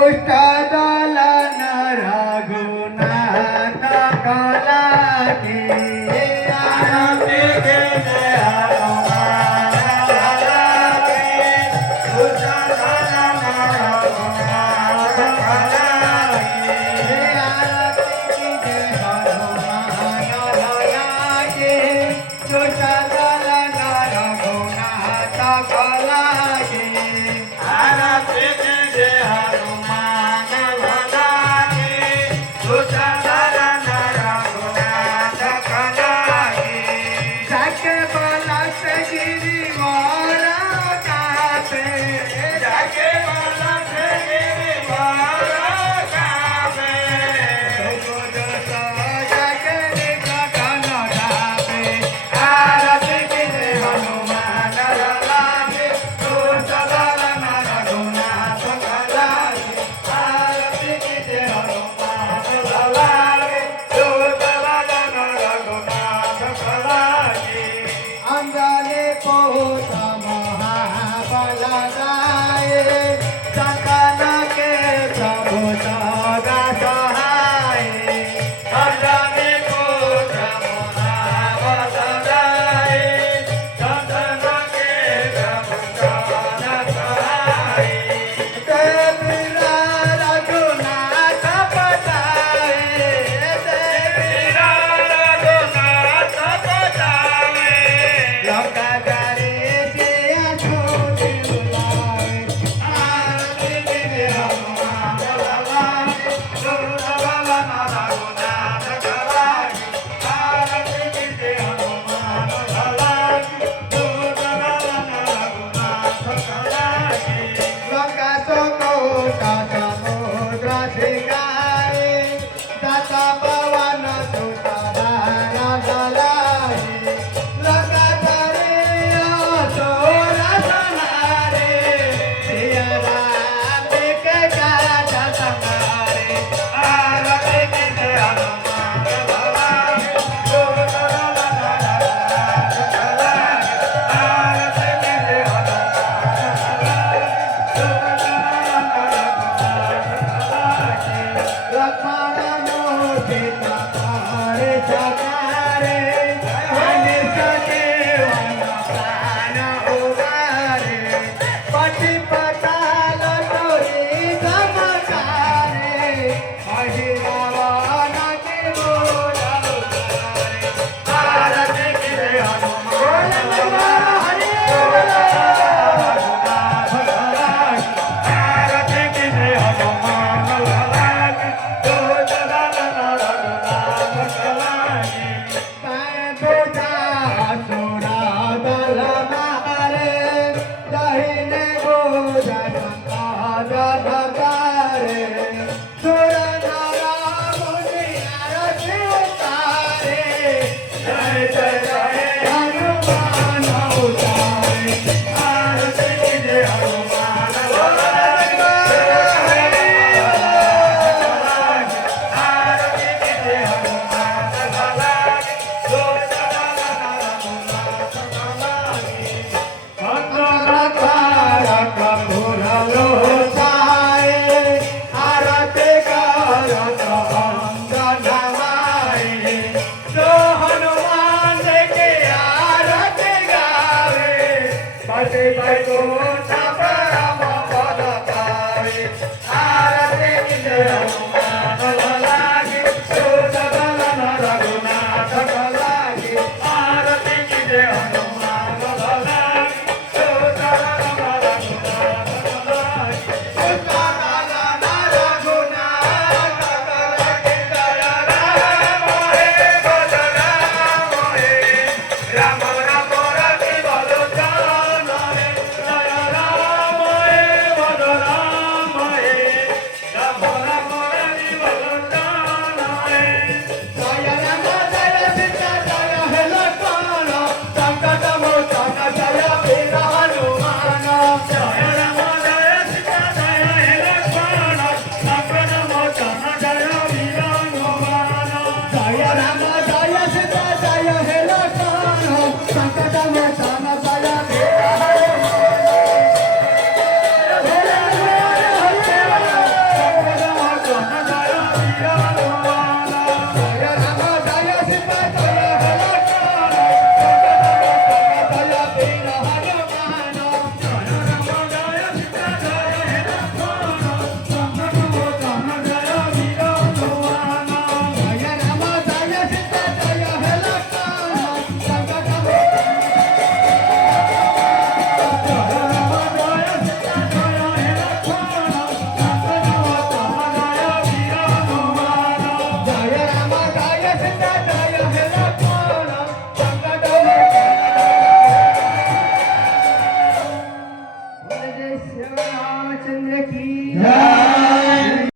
दुष्टदलन रघुनाथ कलाकी आरती के जय हनुमान लागे दुष्टदलन रघुनाथ कलाकी आरती के जय हनुमान लागे दुष्टदलन रघुनाथ कलाकी आरती के जय हनुमान लागे दुष्टदलन रघुनाथ कलाकी जाके बलस गिरिवर कापे जाके बलस गिरिवर कापे गुज जाके निकटन धापे आरती के जय हनुमान लागे दुष्टदलन रघुनाथ कलाकी आरती के जय हनुमान लागे दुष्टदलन रघुनाथ कलाकी अंजनी पोत महाबल गाए सकल के प्रभु सदा सहाय अंजनी पोत महाबल गाए सकल के प्रभु सदा सहाय देवीरा रघुनाथ पधारे देवीरा रघुनाथ पधारे लंका करे सिया छोड़ बुलाए आरती के जय हनुमान लागे दुष्टदलन रघुनाथ कलाकी आरती के जय हनुमान लागे दुष्टदलन रघुनाथ कलाकी लंका सकोटा समुद्र शिकारे दाता पवन सुत दान गलाए लंका करे असुर संहारे सिया राम के काज संहारे आरती के जय हनुमान लागे दुष्टदलन रघुनाथ कलाकी आरती के जय हनुमान लागे दुष्टदलन रघुनाथ कलाकी लक्ष्मण मोहि करे सकारे हनि सके वन प्राण उगारे पति पताल तोरी समाचारे अहिरावण के मोर उतारे आरती के जय हनुमान लागे रघुनाथ कलाकी आरती के जय हनुमान लागे दुष्टदलन रघुनाथ कलाकी ताए बुझा असुरा दल मारे दहिने बुझा संकट